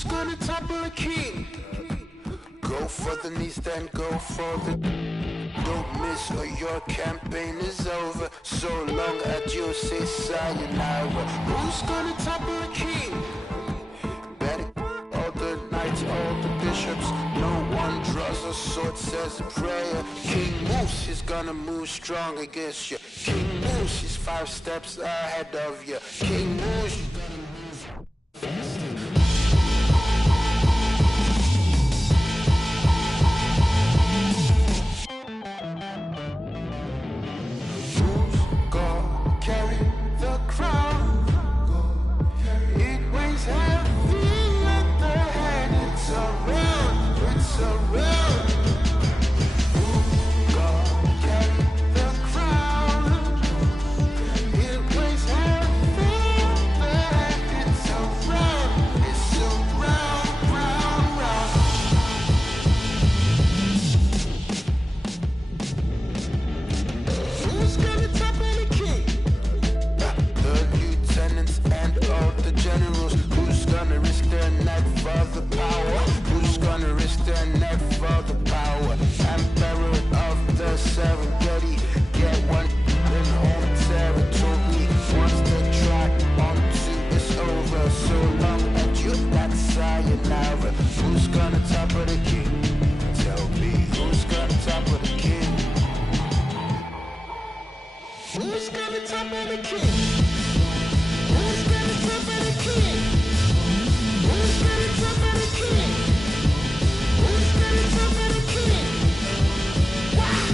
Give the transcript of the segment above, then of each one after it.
Who's gonna topple a king? Go for the knees, then go for the... Don't miss or your campaign is over. So long adios, say sayonara. Who's gonna topple a king? Better all the knights, all the bishops. No one draws a sword, says a prayer. King moves, he's gonna move strong against you. King moves, he's 5 steps ahead of you. King moves, you're gonna move faster. Who's gonna top of the king? Tell me, who's gonna top of the king? Who's gonna top of the king? Who's gonna top of the king? Who's gonna top of the king? Who's gonna top of the king? Wow!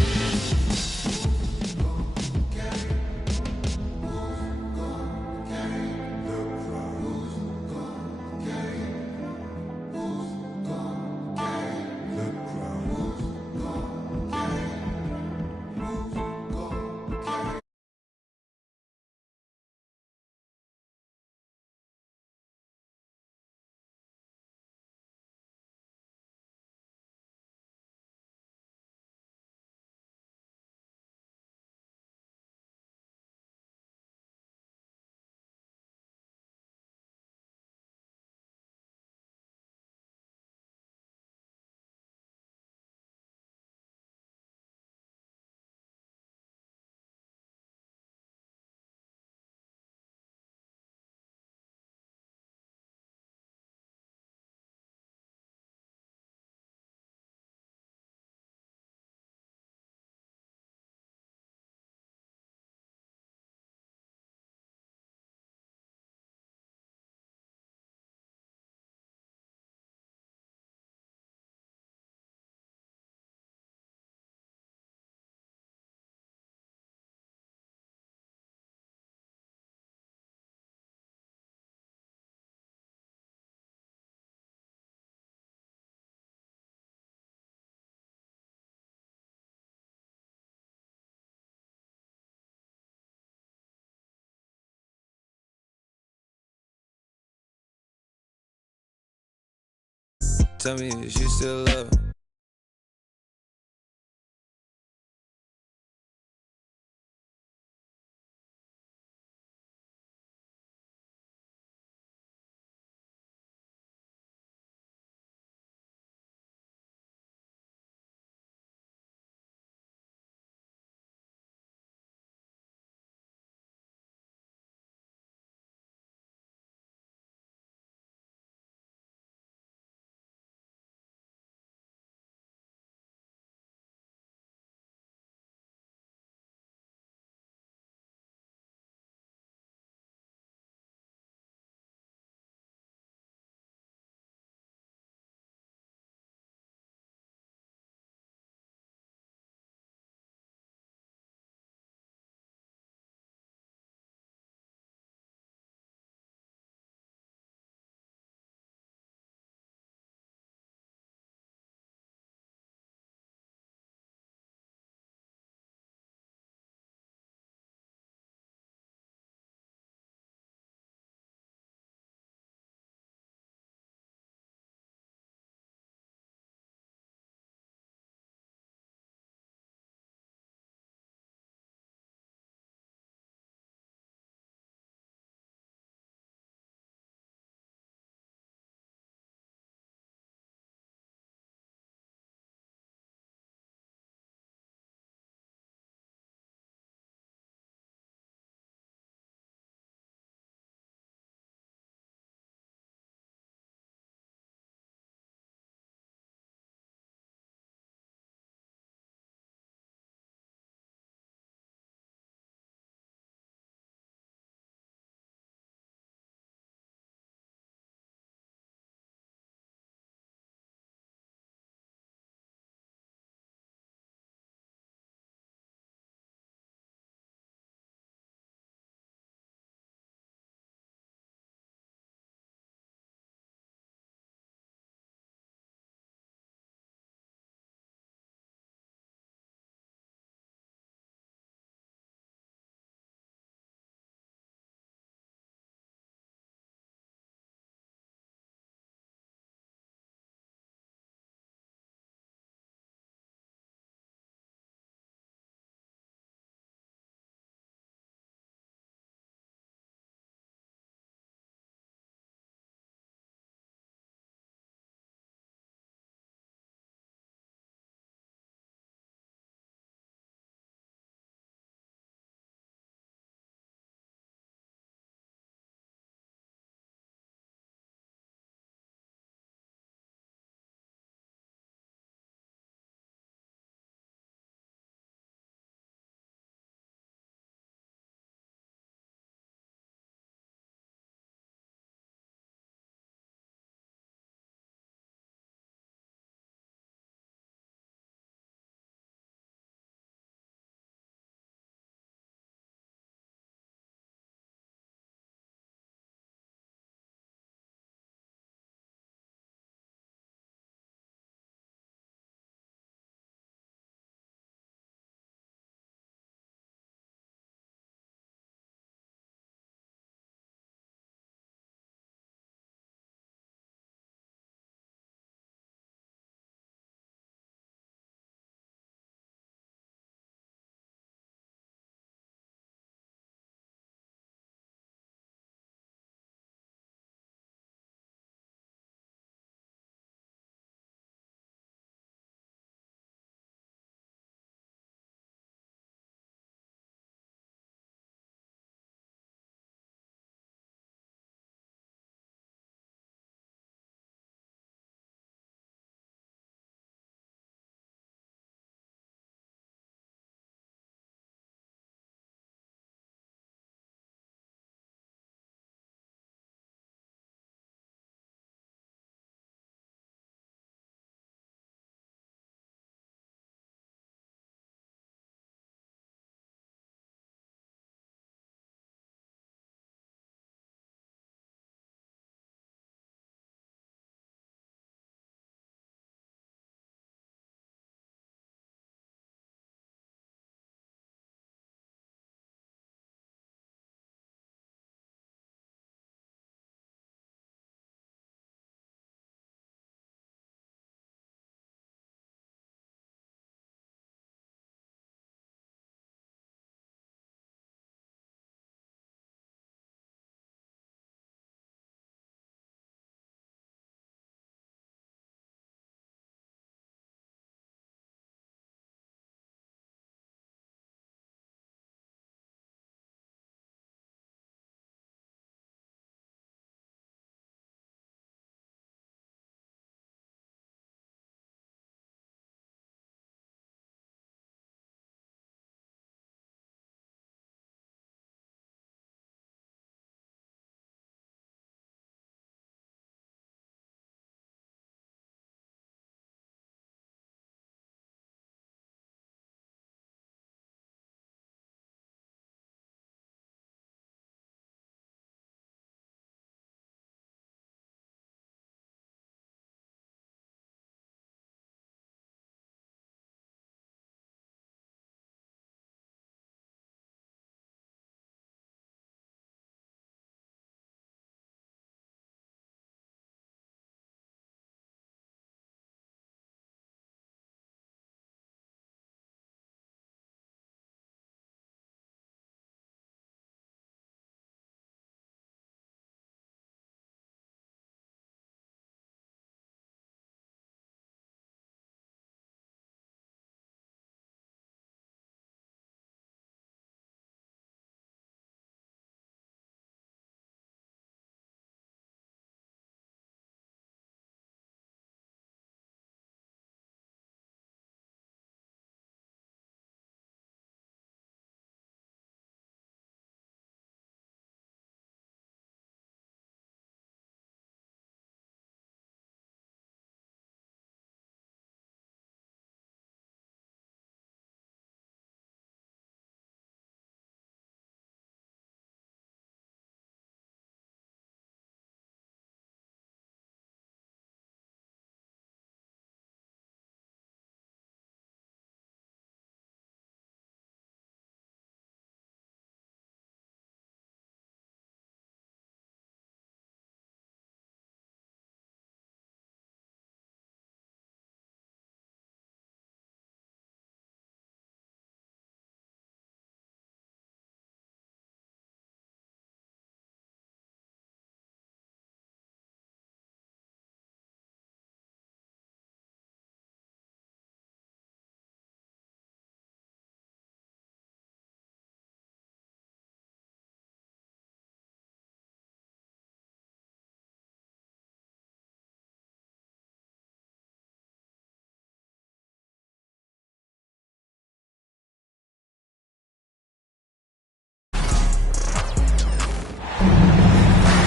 Tell me, is you still love?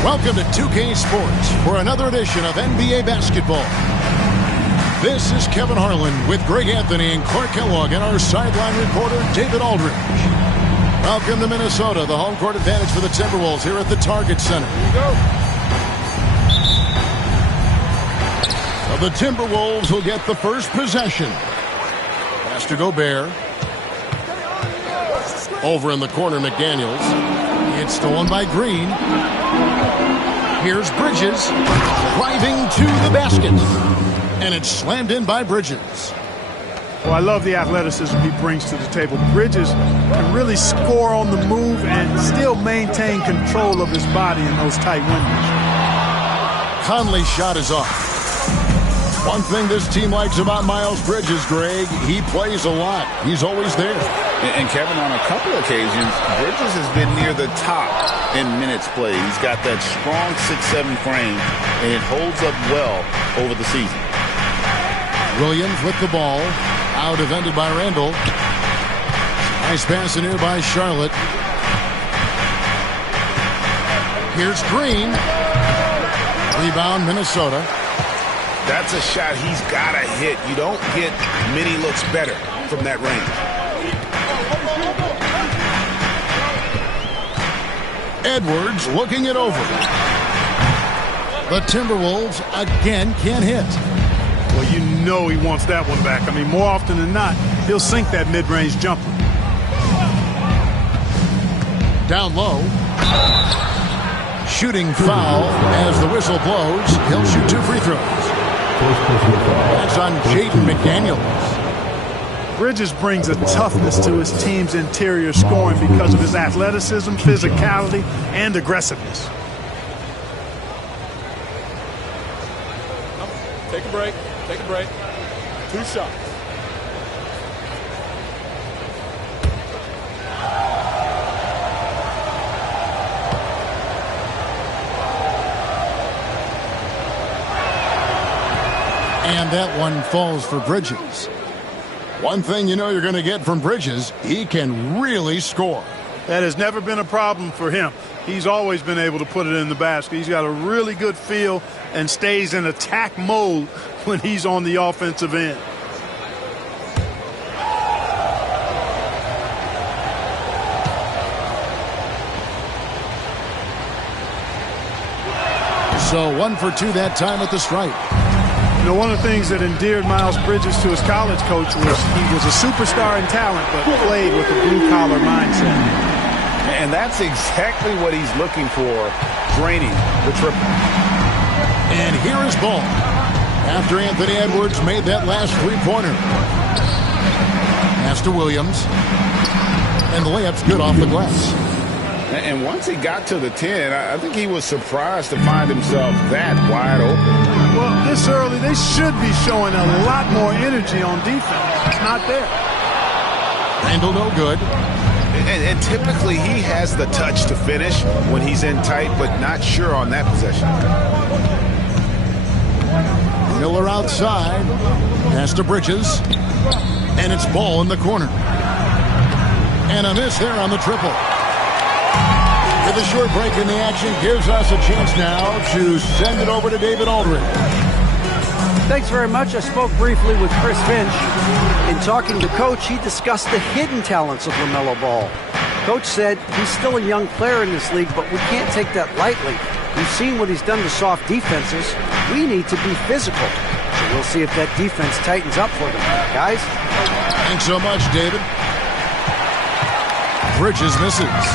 Welcome to 2K Sports for another edition of NBA basketball. This is Kevin Harlan with Greg Anthony and Clark Kellogg and our sideline reporter, David Aldridge. Welcome to Minnesota, the home court advantage for the Timberwolves here at the Target Center. Here you go. So the Timberwolves will get the first possession. Pass to Gobert. Over in the corner, McDaniels. It's stolen by Green. Here's Bridges driving to the basket. And it's slammed in by Bridges. Well, I love the athleticism he brings to the table. Bridges can really score on the move and still maintain control of his body in those tight windows. Conley's shot is off. One thing this team likes about Miles Bridges, Greg, he plays a lot. He's always there. And Kevin, on a couple occasions, Bridges has been near the top in minutes played. He's got that strong 6'7" frame, and it holds up well over the season. Williams with the ball. Out defended by Randall. Nice pass in here by Charlotte. Here's Green. Rebound, Minnesota. That's a shot he's got to hit. You don't get many looks better from that range. Edwards looking it over. The Timberwolves again can't hit. Well, you know he wants that one back. I mean, more often than not, he'll sink that mid-range jumper. Down low. Shooting foul as the whistle blows. He'll shoot 2 free throws. That's on Jaden McDaniels. Bridges brings a toughness to his team's interior scoring because of his athleticism, physicality, and aggressiveness. Take a break. Take a break. 2 shots. And that one falls for Bridges. One thing you know you're going to get from Bridges, he can really score. That has never been a problem for him. He's always been able to put it in the basket. He's got a really good feel and stays in attack mode when he's on the offensive end. So 1 for 2 that time at the stripe. You know, one of the things that endeared Miles Bridges to his college coach was he was a superstar in talent, but played with a blue-collar mindset. And that's exactly what he's looking for, draining the triple. And here is ball. After Anthony Edwards made that last three-pointer. Pass to Williams. And the layup's good off the glass. And once he got to the 10, I think he was surprised to find himself that wide open. Well, this early, they should be showing a lot more energy on defense. It's not there. Randall no good. And typically he has the touch to finish when he's in tight, but not sure on that possession. Miller outside. Pass to Bridges. And it's ball in the corner. And a miss there on the triple. With a short break in the action gives us a chance now to send it over to David Aldridge. Thanks very much. I spoke briefly with Chris Finch. In talking to Coach, he discussed the hidden talents of LaMelo Ball. Coach said he's still a young player in this league, but we can't take that lightly. We've seen what he's done to soft defenses. We need to be physical. So we'll see if that defense tightens up for them. Guys? Thanks so much, David. Bridges misses.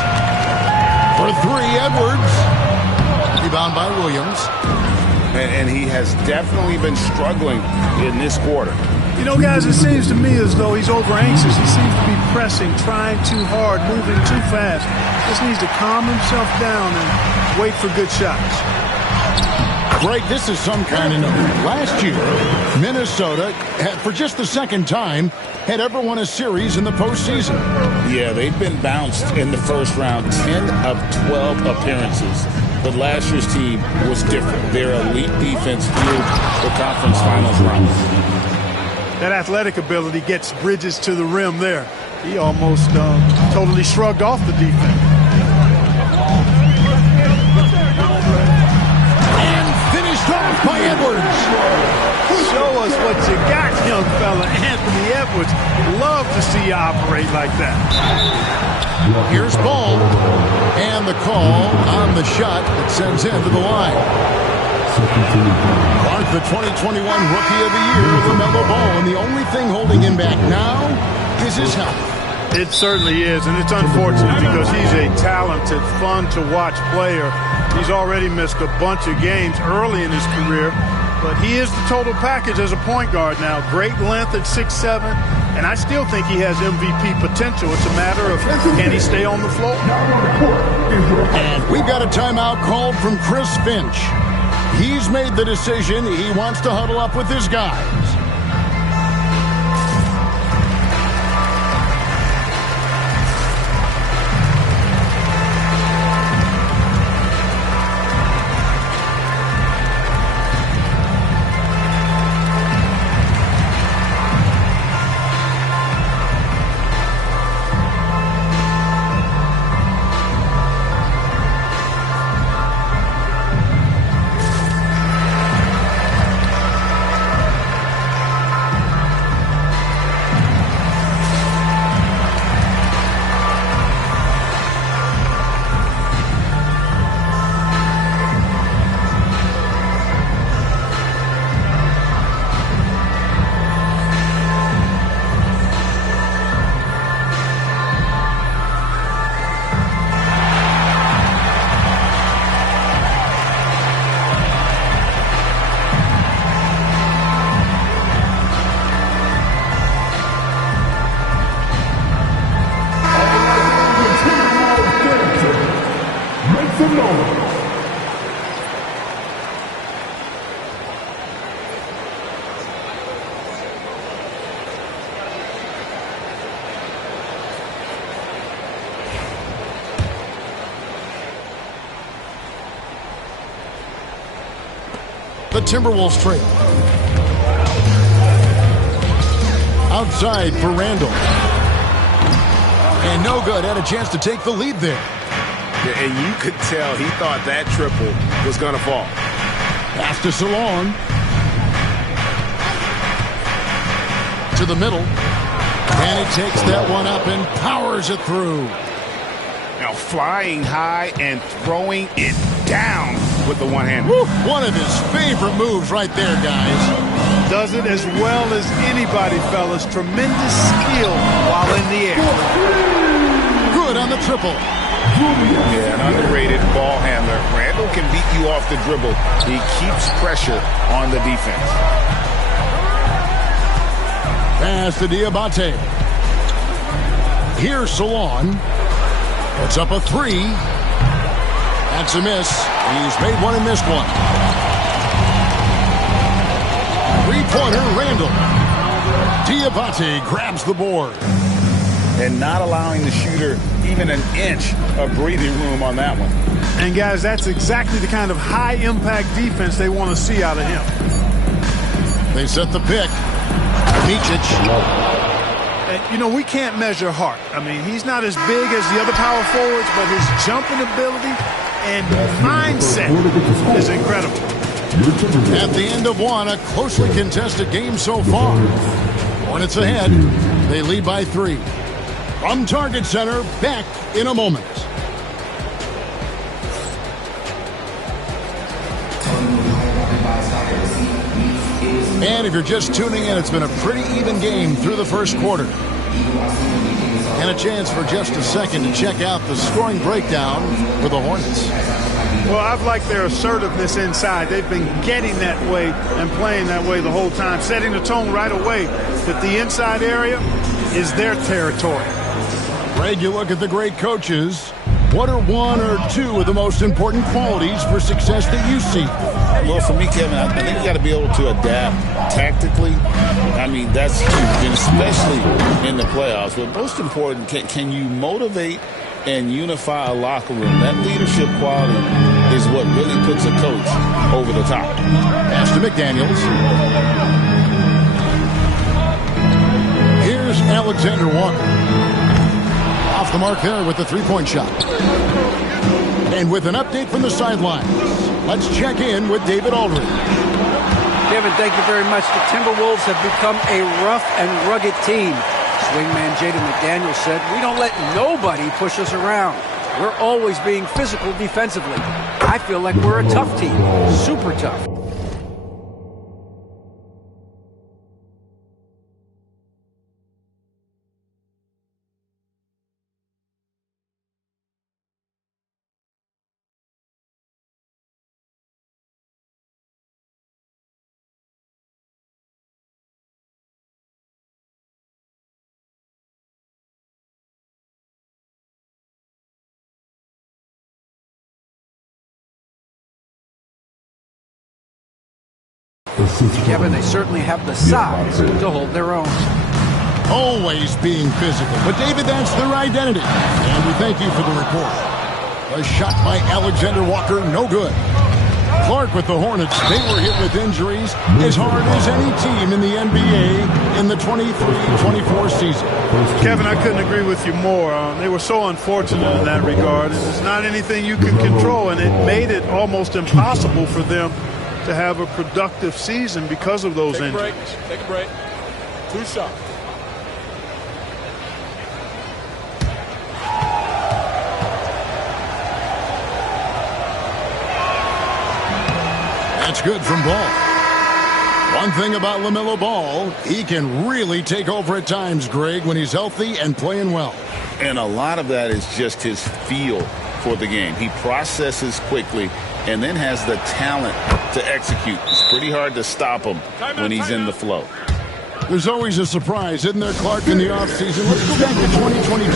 For 3, Edwards. Rebound by Williams. And he has definitely been struggling in this quarter. You know, guys, it seems to me as though he's over-anxious. He seems to be pressing, trying too hard, moving too fast. Just needs to calm himself down and wait for good shots. Greg, this is some kind of number. Last year, Minnesota, for just the second time, had ever won a series in the postseason. Yeah, they've been bounced in the first round, 10 of 12 appearances. But last year's team was different. Their elite defense fueled the conference finals run. That athletic ability gets Bridges to the rim there. He almost totally shrugged off the defense. by Edwards. Show us what you got, young fella. Anthony Edwards. Love to see you operate like that. Here's Ball. And the call on the shot that sends him to the line. Clark, the 2021 Rookie of the Year, LaMelo Ball. And the only thing holding him back now is his health. It certainly is, and it's unfortunate because he's a talented, fun-to-watch player. He's already missed a bunch of games early in his career, but he is the total package as a point guard now. Great length at 6'7", and I still think he has MVP potential. It's a matter of can he stay on the floor. And we've got a timeout called from Chris Finch. He's made the decision. He wants to huddle up with his guys. The Timberwolves trade. Outside for Randall. And no good. Had a chance to take the lead there. Yeah, and you could tell he thought that triple was going to fall. Pass to Salon. To the middle. And he takes that one up and powers it through. Now flying high and throwing it down with the one hand. One of his favorite moves right there, guys. Does it as well as anybody, fellas. Tremendous skill while in the air. Good on the triple. Yeah, an underrated ball handler. Randall can beat you off the dribble. He keeps pressure on the defense. Pass to Diabate. Here's Salon. Puts up a three. That's a miss. He's made one and missed one. Three-pointer, Randall. Diabate grabs the board. And not allowing the shooter even an inch of breathing room on that one. And, guys, that's exactly the kind of high-impact defense they want to see out of him. They set the pick. Micic. And, you know, we can't measure heart. I mean, he's not as big as the other power forwards, but his jumping ability and mindset is incredible. At the end of one, a closely contested game so far. Hornets ahead. They lead by 3. From Target Center, back in a moment. And if you're just tuning in, it's been a pretty even game through the first quarter. And a chance for just a second to check out the scoring breakdown for the Hornets. Well, I've liked their assertiveness inside. They've been getting that way and playing that way the whole time, setting the tone right away that the inside area is their territory. Greg, you look at the great coaches. What are one or two of the most important qualities for success that you see? Well, for me, Kevin, I think you got to be able to adapt tactically. I mean, that's huge, and especially in the playoffs. But most important, can you motivate and unify a locker room? That leadership quality is what really puts a coach over the top. Pass to McDaniels. Here's Alexander Walker. Off the mark there with the three-point shot. And with an update from the sidelines, let's check in with David Aldridge. Kevin, thank you very much. The Timberwolves have become a rough and rugged team. Swingman Jaden McDaniels said, "We don't let nobody push us around. We're always being physical defensively. I feel like we're a tough team, super tough." Kevin, they certainly have the size to hold their own. Always being physical. But, David, that's their identity. And we thank you for the report. A shot by Alexander Walker, no good. Clark with the Hornets. They were hit with injuries as hard as any team in the NBA in the 23-24 season. Kevin, I couldn't agree with you more. They were so unfortunate in that regard. It's not anything you can control, and it made it almost impossible for them to have a productive season because of those injuries. Take a break. 2 shots. That's good from Ball. One thing about LaMelo Ball, he can really take over at times, Greg, when he's healthy and playing well. And a lot of that is just his feel for the game. He processes quickly and then has the talent to execute. It's pretty hard to stop him when he's in the flow. There's always a surprise, isn't there, Clark, in the offseason? Let's go back to 2022.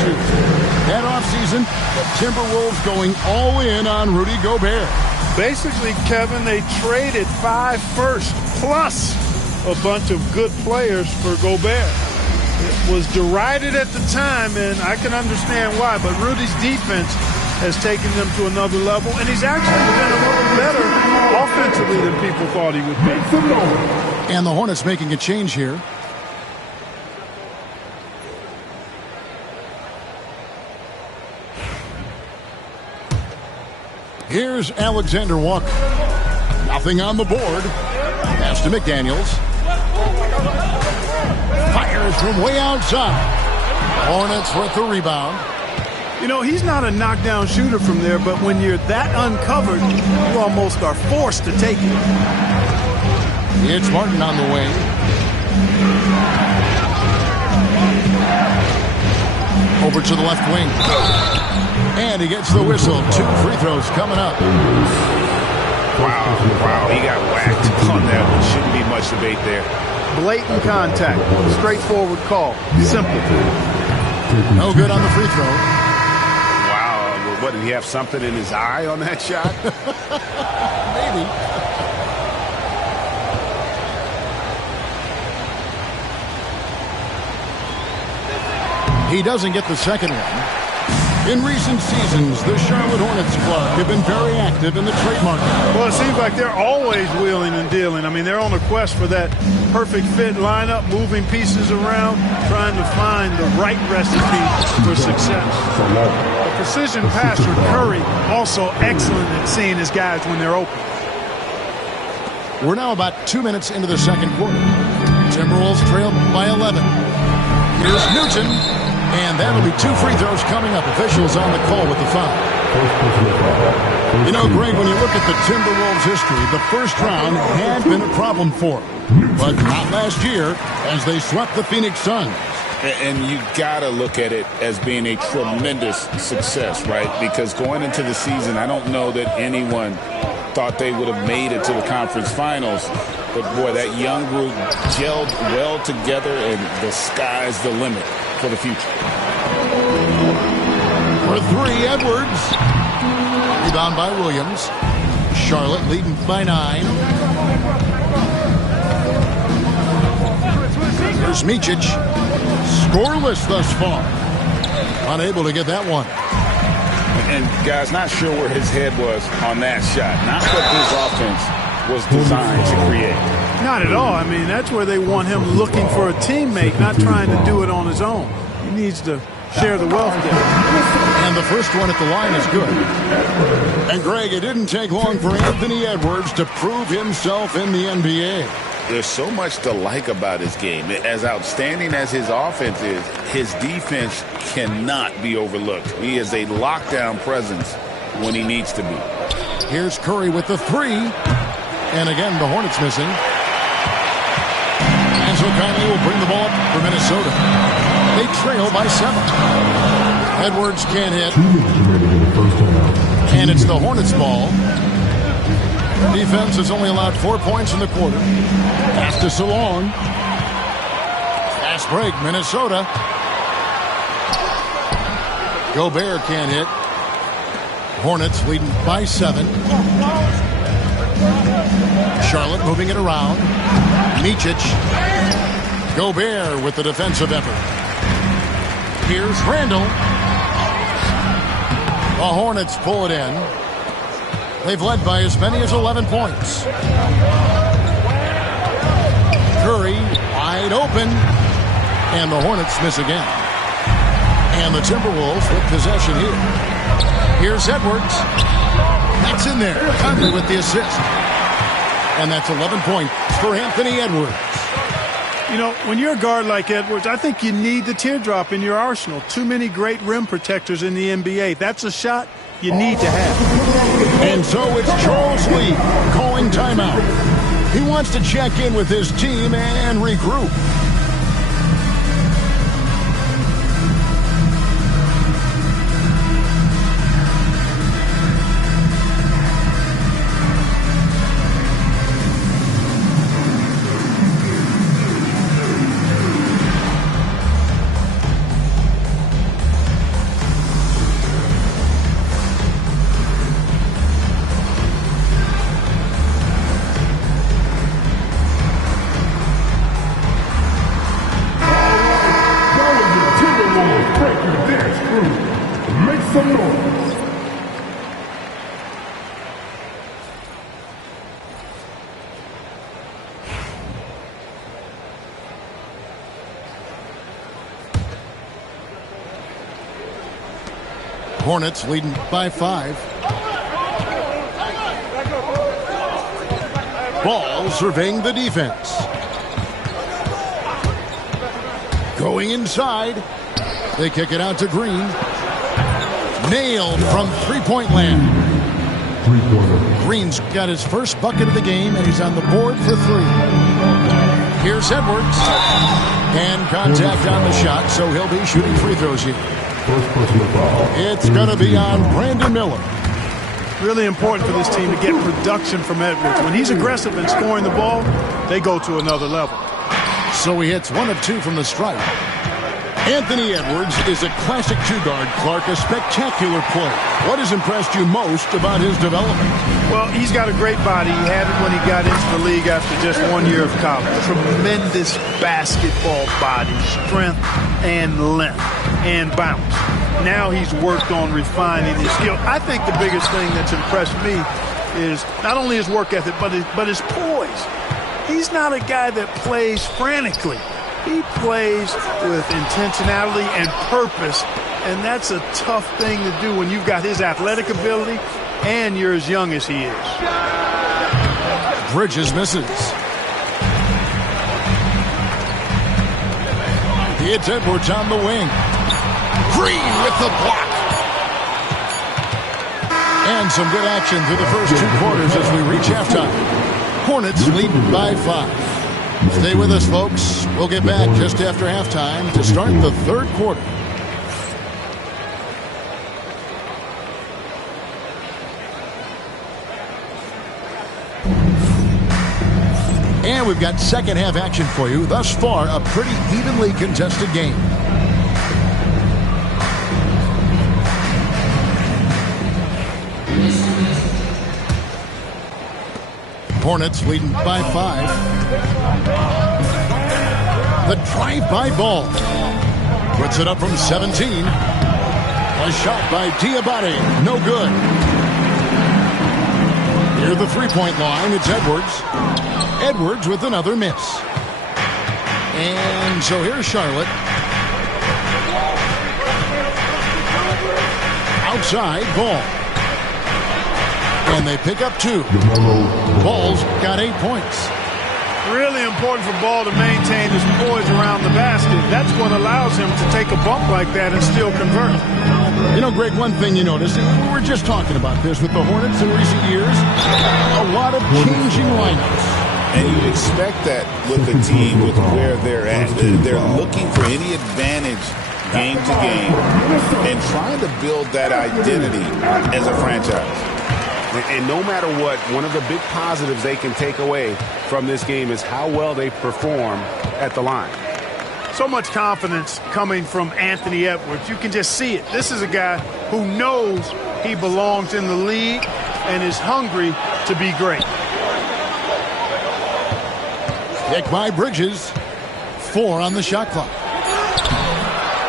That offseason, the Timberwolves going all in on Rudy Gobert. Basically, Kevin, they traded 5 firsts plus a bunch of good players for Gobert. It was derided at the time, and I can understand why, but Rudy's defense has taken them to another level, and he's actually been a little better offensively than people thought he would be. And the Hornets making a change here. Here's Alexander Walker. Nothing on the board. Pass to McDaniels. Fires from way outside. Hornets with the rebound. You know, he's not a knockdown shooter from there, but when you're that uncovered, you almost are forced to take it. It's Martin on the way. Over to the left wing. And he gets the whistle. 2 free throws coming up. Wow, he got whacked on that one. Shouldn't be much debate there. Blatant contact. Straightforward call. Simple. No good on the free throw. Wow, what, did he have something in his eye on that shot? Maybe. He doesn't get the second one. In recent seasons, the Charlotte Hornets club have been very active in the trade market. Well, it seems like they're always wheeling and dealing. I mean, they're on a quest for that perfect fit lineup, moving pieces around, trying to find the right recipe for success. The precision passer, Curry, also excellent at seeing his guys when they're open. We're now about 2 minutes into the second quarter. Timberwolves trail by 11. Here's Newton. And that'll be 2 free throws coming up. Officials on the call with the foul. You know, Greg, when you look at the Timberwolves' history, the first round had been a problem for them. But not last year, as they swept the Phoenix Suns. And you got to look at it as being a tremendous success, right? Because going into the season, I don't know that anyone thought they would have made it to the conference finals. But, boy, that young group gelled well together, and the sky's the limit for the future. For 3, Edwards. Rebound by Williams. Charlotte leading by 9. There's Micic. Scoreless thus far. Unable to get that one. And, guys, not sure where his head was on that shot. Not what his offense was designed to create. Not at all. I mean, that's where they want him looking for a teammate, not trying to do it on his own. He needs to share the wealth there. And the first one at the line is good. And, Greg, it didn't take long for Anthony Edwards to prove himself in the NBA. there's so much to like about his game. As outstanding as his offense is, his defense cannot be overlooked. He is a lockdown presence when he needs to be. Here's Curry with the three. And again, the Hornets missing. And so Conley will bring the ball up for Minnesota. They trail by 7. Edwards can't hit. And it's the Hornets' ball. Defense has only allowed 4 points in the quarter. Pass to Salong. Fast break, Minnesota. Gobert can't hit. Hornets leading by 7. Charlotte moving it around. Micic. Gobert with the defensive effort. Here's Randall. The Hornets pull it in. They've led by as many as 11 points. Curry wide open. And the Hornets miss again. And the Timberwolves with possession here. Here's Edwards. That's in there. Conley with the assist. And that's 11 points for Anthony Edwards. You know, when you're a guard like Edwards, I think you need the teardrop in your arsenal. Too many great rim protectors in the NBA. That's a shot you need to have. And so it's Charles Lee calling timeout. He wants to check in with his team and regroup. Hornets leading by 5. Ball surveying the defense. Going inside. They kick it out to Green. Nailed from three-point land. Green's got his first bucket of the game, and he's on the board for 3. Here's Edwards. And contact on the shot, so he'll be shooting free throws here. It's going to be on Brandon Miller. Really important for this team to get production from Edwards. When he's aggressive and scoring the ball, they go to another level. So he hits 1 of 2 from the stripe. Anthony Edwards is a classic two-guard, Clark, a spectacular player. What has impressed you most about his development? Well, he's got a great body. He had it when he got into the league after just 1 year of college. Tremendous basketball body, strength and length and bounce. Now he's worked on refining his skill. I think the biggest thing that's impressed me is not only his work ethic, but his poise. He's not a guy that plays frantically. He plays with intentionality and purpose, and that's a tough thing to do when you've got his athletic ability and you're as young as he is. Bridges misses. It's Edwards on the wing. Green with the block. And some good action through the first 2 quarters as we reach halftime. Hornets lead by 5. Stay with us, folks. We'll get back just after halftime to start the 3rd quarter. And we've got second half action for you. Thus far, a pretty evenly contested game. Hornets leading by 5. The drive-by ball. Puts it up from 17. A shot by Diabate. No good. Near the three-point line, it's Edwards. Edwards with another miss. And so here's Charlotte. Outside ball. And they pick up 2. Ball's got 8 points. Really important for Ball to maintain his poise around the basket. That's what allows him to take a bump like that and still convert. You know, Greg, one thing you notice, we were just talking about this with the Hornets in recent years, a lot of changing lineups. And you expect that with the team, with where they're at. They're looking for any advantage game to game and trying to build that identity as a franchise. And no matter what, one of the big positives they can take away from this game is how well they perform at the line. So much confidence coming from Anthony Edwards. You can just see it. This is a guy who knows he belongs in the league and is hungry to be great. Kick by Bridges. 4 on the shot clock.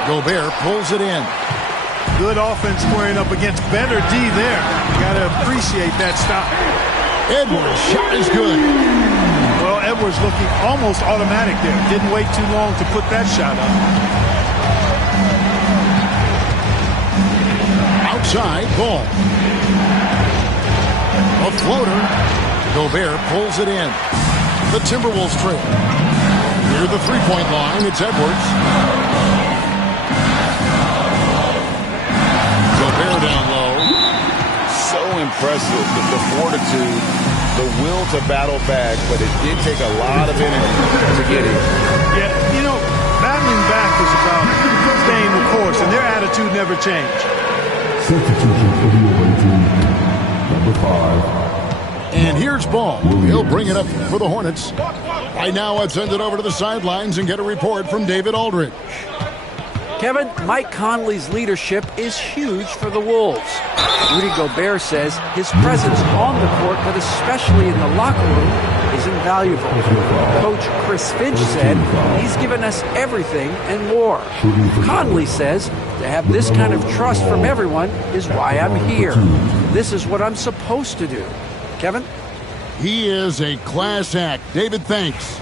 Gobert pulls it in. Good offense squaring up against better D there. Got to appreciate that stop. Edwards' shot is good. Well, Edwards looking almost automatic there. Didn't wait too long to put that shot up. Outside, Ball. A floater. Gobert pulls it in. The Timberwolves trail. Near the three-point line, it's Edwards. Gobert down low. So impressive, the fortitude, the will to battle back, but it did take a lot of energy to get it. Yeah, you know, battling back is about staying the course, and their attitude never changed. Substitution for the away team, number 5. And here's Ball. He'll bring it up for the Hornets. Right now, let's send it over to the sidelines and get a report from David Aldridge. Kevin, Mike Conley's leadership is huge for the Wolves. Rudy Gobert says his presence on the court, but especially in the locker room, is invaluable. Coach Chris Finch said he's given us everything and more. Conley says to have this kind of trust from everyone is why I'm here. This is what I'm supposed to do. Kevin? He is a class act. David, thanks.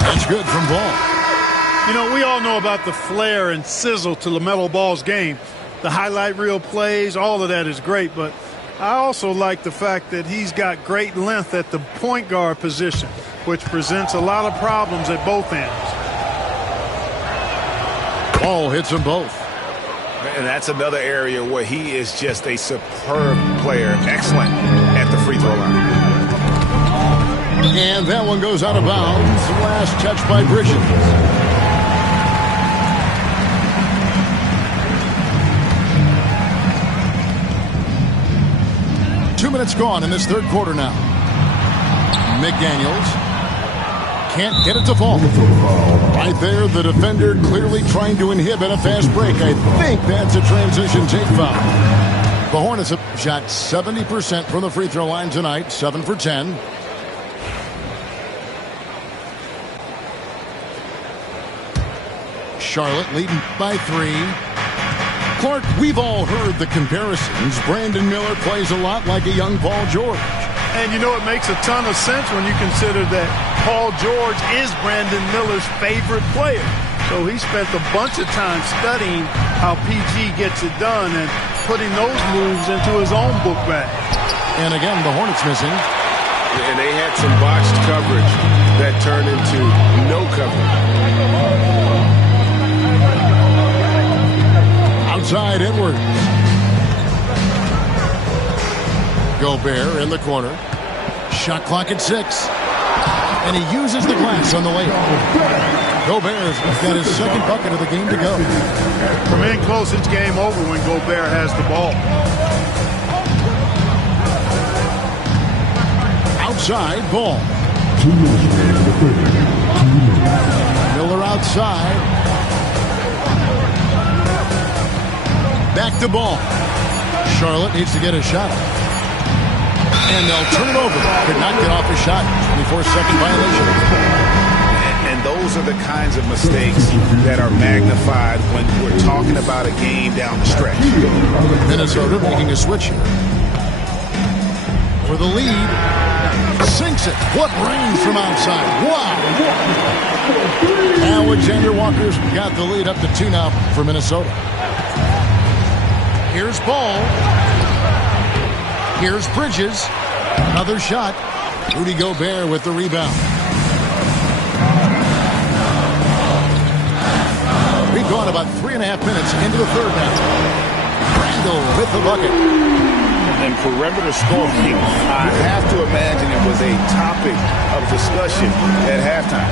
That's good from Ball. You know, we all know about the flair and sizzle to LaMelo Ball's game. The highlight reel plays, all of that is great, but I also like the fact that he's got great length at the point guard position, which presents a lot of problems at both ends. Ball hits them both. And that's another area where he is just a superb player. Excellent at the free throw line. And that one goes out of bounds. Last touch by Bridges. Two minutes gone in this third quarter now. McDaniels can't get it to fall. Right there, the defender clearly trying to inhibit a fast break. I think that's a transition take foul. The Hornets have shot 70% from the free throw line tonight, 7 for 10. Charlotte leading by 3. Clark, we've all heard the comparisons. Brandon Miller plays a lot like a young Paul George. And you know, it makes a ton of sense when you consider that Paul George is Brandon Miller's favorite player. So he spent a bunch of time studying how PG gets it done and putting those moves into his own book bag. And again, the Hornets missing. And they had some botched coverage that turned into no coverage. Outside Edwards. Gobert in the corner. Shot clock at 6. And he uses the glass on the layup. Gobert's got his second bucket of the game to go. From in close, it's game over when Gobert has the ball. Outside, Ball. Miller outside. Back to Ball. Charlotte needs to get a shot. And they'll turn it over. Could not get off a shot. 24-second violation. And those are the kinds of mistakes that are magnified when we're talking about a game down the stretch. Minnesota making a switch here. For the lead. Sinks it. What range from outside. Wow. Alexander Walker's got the lead up to 2 now for Minnesota. Here's Ball. Here's Bridges. Another shot. Rudy Gobert with the rebound. We've gone about 3.5 minutes into the third now. Randall with the bucket. And perimeter scoring, I have to imagine it was a topic of discussion at halftime.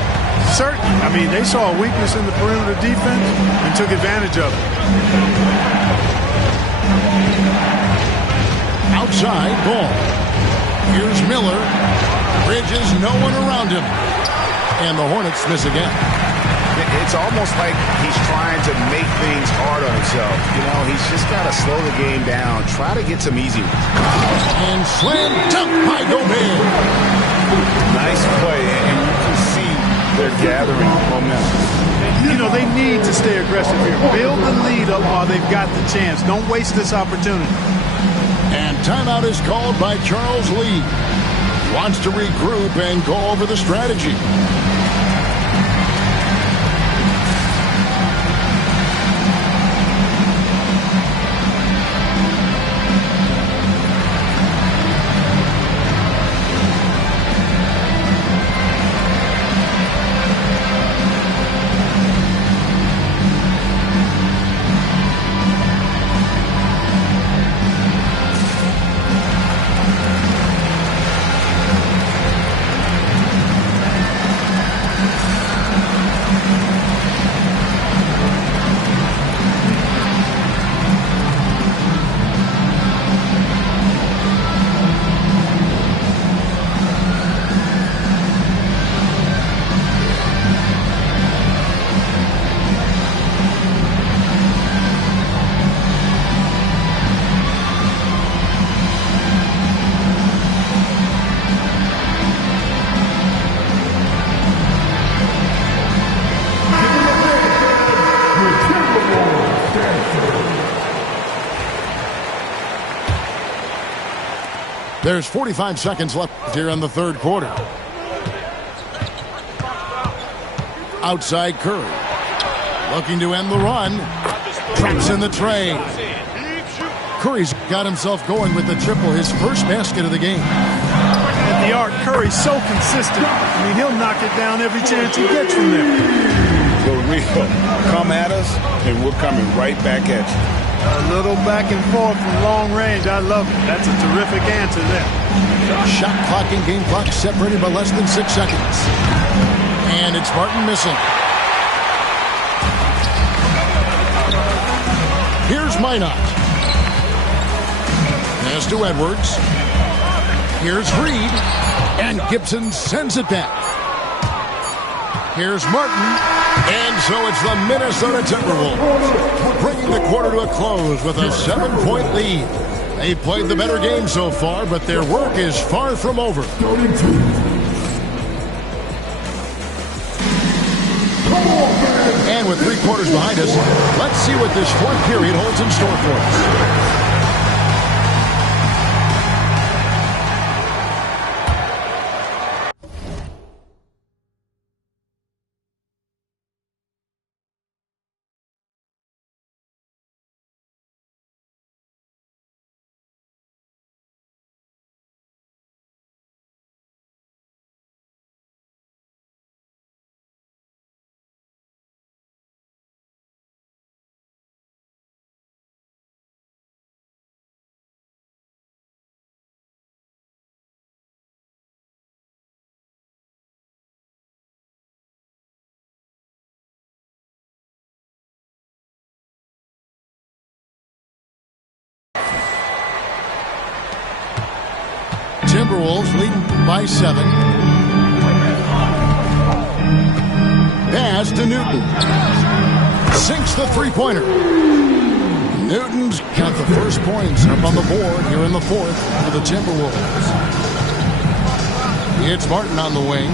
Certainly. I mean, they saw a weakness in the perimeter defense and took advantage of it. Outside ball. Here's Miller. Bridges, no one around him. And the Hornets miss again. It's almost like he's trying to make things hard on himself. You know, he's just got to slow the game down. Try to get some easy ones. And slam dunk by Gobert. Nice play, and you can see they're gathering momentum. You know, they need to stay aggressive here. Build the lead up while they've got the chance. Don't waste this opportunity. And timeout is called by Charles Lee. Wants to regroup and go over the strategy. There's 45 seconds left here in the third quarter. Outside Curry. Looking to end the run. Traps in the tray. Curry's got himself going with the triple, his first basket of the game. At the arc, Curry's so consistent. I mean, he'll knock it down every chance he gets from there. For real. Come at us, and we're coming right back at you. A little back and forth from long range. I love it. That's a terrific answer there. Shot clock and game clock separated by less than 6 seconds. And it's Martin missing. Here's Minot. Pass to Edwards. Here's Reed. And Gibson sends it back. Here's Martin. And so it's the Minnesota Timberwolves bringing the quarter to a close with a 7-point lead. They've played the better game so far, but their work is far from over. And with 3 quarters behind us, let's see what this fourth period holds in store for us. Timberwolves leading by 7. Pass to Newton. Sinks the three-pointer. Newton's got the first points up on the board here in the fourth for the Timberwolves. It's Martin on the wing.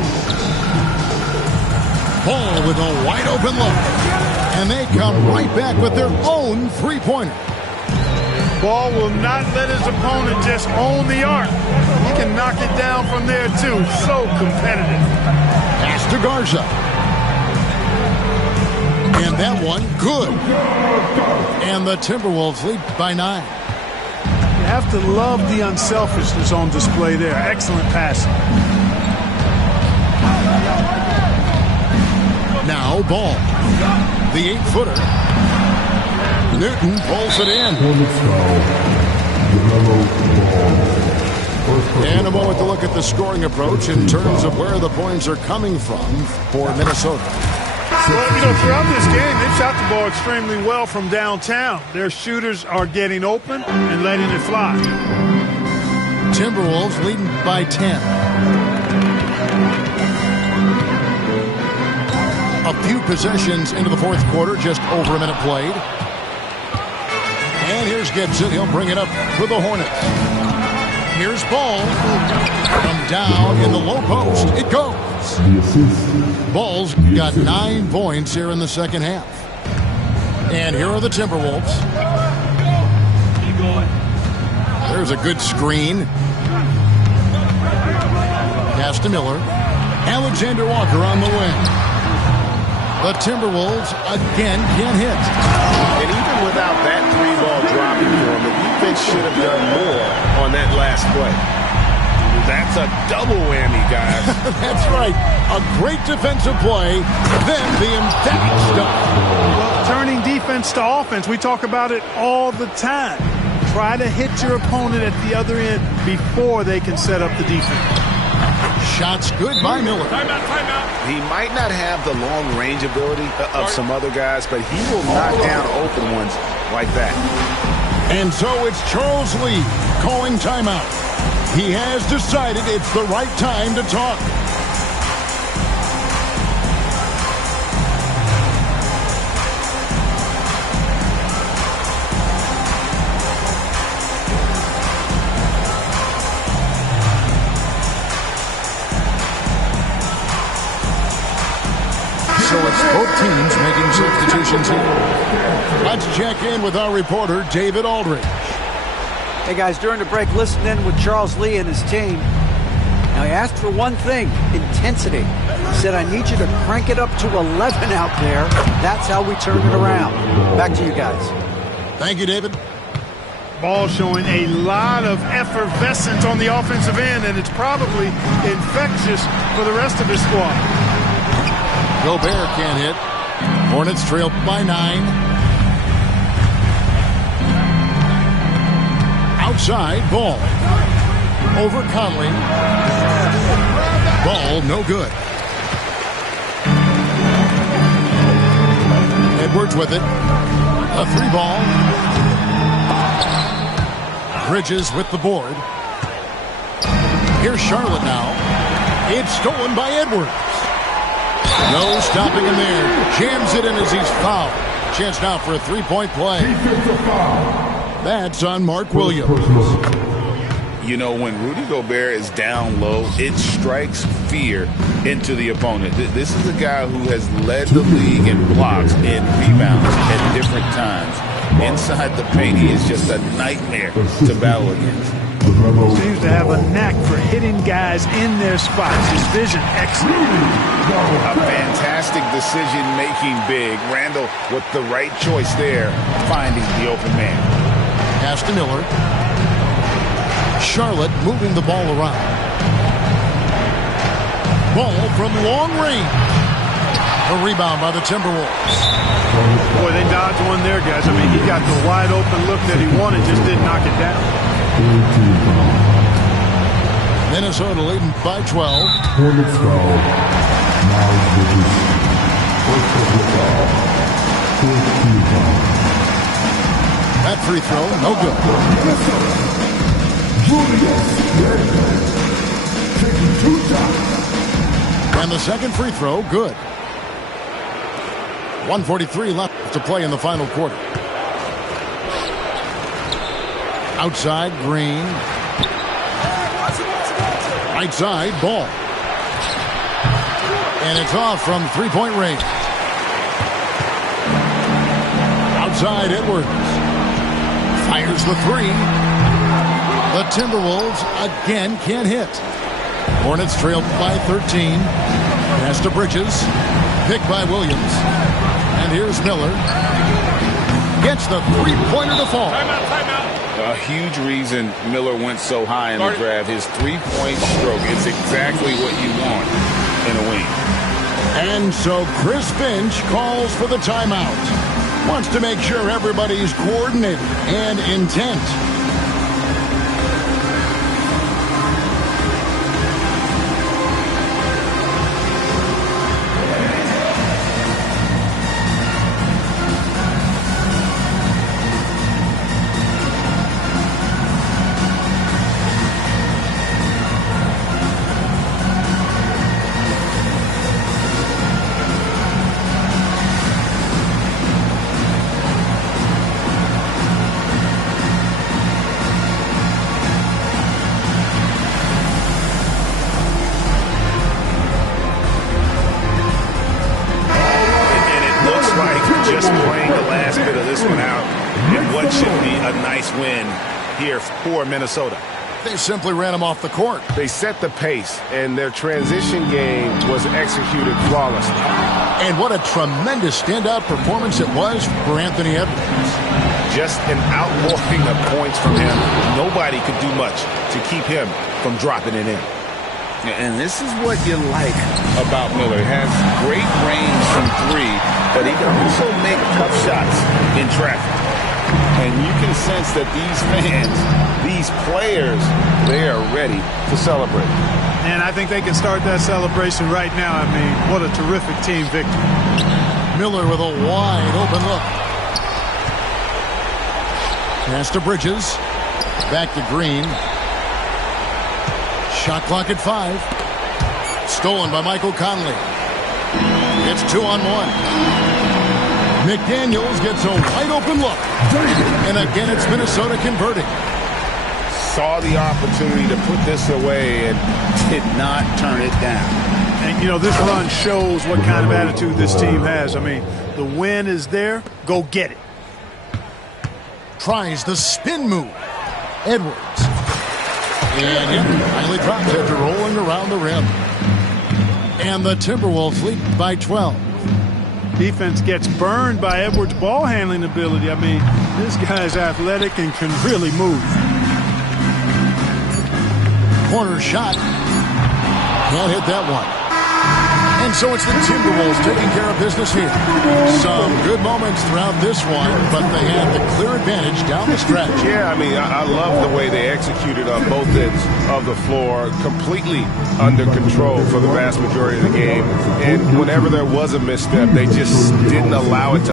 Ball with a wide-open look. And they come right back with their own three-pointer. Ball will not let his opponent just own the arc. He can knock it down from there, too. So competitive. Pass to Garza. And that one, good. And the Timberwolves lead by 9. You Have to love the unselfishness on display there. Excellent passing. Now ball. The 8-footer. Newton pulls it in. And a moment to look at the scoring approach in terms of where the points are coming from for Minnesota. Well, throughout this game, they've shot the ball extremely well from downtown. Their shooters are getting open and letting it fly. Timberwolves leading by 10. A few possessions into the fourth quarter, just over a minute played. And here's Gibson. He'll bring it up for the Hornets. Here's Ball. From down in the low post. It goes. Ball's got 9 points here in the second half. And here are the Timberwolves. There's a good screen. Pass to Miller. Alexander Walker on the wing. The Timberwolves again can't hit. And even without that 3-ball dropping for them, the defense should have done more on that last play. That's a double whammy, guys. That's right. A great defensive play, then the emphatic stop. Well, turning defense to offense, we talk about it all the time. Try to hit your opponent at the other end before they can set up the defense. Shots good by Miller. Timeout. He might not have the long-range ability of some other guys, but he will knock down open ones like that. And so it's Charles Lee calling timeout. He has decided it's the right time to talk. So it's both teams making substitutions here. Let's check in with our reporter, David Aldridge. Hey guys, during the break, listen in with Charles Lee and his team. Now he asked for one thing, intensity. He said, I need you to crank it up to 11 out there. That's how we turn it around. Back to you guys. Thank you, David. Ball showing a lot of effervescence on the offensive end, and it's probably infectious for the rest of his squad. Gobert can't hit. Hornets trail by 9. Outside, Ball. Over Conley. Ball, no good. Edwards with it. A 3-ball. Bridges with the board. Here's Charlotte now. It's stolen by Edwards. No stopping him there. Jams it in as he's fouled. Chance now for a 3-point play. That's on Mark Williams. You know, when Rudy Gobert is down low, it strikes fear into the opponent. This is a guy who has led the league in blocks and rebounds at different times. Inside the paint, he is just a nightmare to battle against. Seems to have a knack for hitting guys in their spots. His vision, excellent. A fantastic decision-making big. Randall with the right choice there, finding the open man. Pass to Miller. Charlotte moving the ball around. Ball from long range. A rebound by the Timberwolves. Boy, they dodged one there, guys. I mean, he got the wide open look that he wanted, just didn't knock it down. Minnesota leading by 12. Hornets foul. Miles Bridges. First personal foul. Fourth team foul. That free throw, no good. Taking 2 shots. And the second free throw, good. 1:43 left to play in the final quarter. Outside, Green. Right side, Ball. And it's off from 3-point range. Outside, Edwards. Fires the 3. The Timberwolves again can't hit. Hornets trailed by 13. Pass to Bridges. Picked by Williams. And here's Miller. Gets the 3-pointer to fall. Timeout. a huge reason Miller went so high in the draft. His three-point stroke is exactly what you want in a wing. And so Chris Finch calls for the timeout. Wants to make sure everybody's coordinated and intent. For Minnesota. They simply ran him off the court. They set the pace, and their transition game was executed flawlessly. And what a tremendous standout performance it was for Anthony Edwards. Just an outpouring of points from him. Nobody could do much to keep him from dropping it in. And this is what you like about Miller. He has great range from three, but he can also make tough shots in traffic. And you can sense that these fans, these players, they are ready to celebrate. And I think they can start that celebration right now. I mean, what a terrific team victory. Miller with a wide open look. Pass to Bridges. Back to Green. Shot clock at 5. Stolen by Michael Conley. It's 2-on-1. McDaniels gets a wide open look. And again, it's Minnesota converting. Saw the opportunity to put this away and did not turn it down. And, you know, this run shows what kind of attitude this team has. I mean, the win is there. Go get it. Tries the spin move. Edwards. And finally drops after rolling around the rim. And the Timberwolves lead by 12. Defense gets burned by Edwards' ball handling ability. I mean, this guy's athletic and can really move. Corner shot. Can't hit that one. And so it's the Timberwolves taking care of business here. Some good moments throughout this one, but they had the clear advantage down the stretch. Yeah, I mean, I love the way they executed on both ends of the floor, completely under control for the vast majority of the game. And whenever there was a misstep, they just didn't allow it to